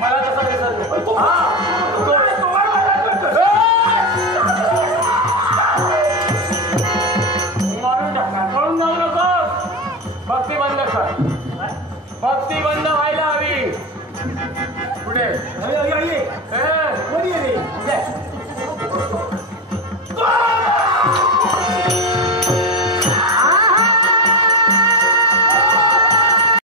मला कसा विसरलो? मारून टाका, कळून जाऊ नकोस. भक्ती बंद कर, भक्ती बंद व्हायला हवी. पुढे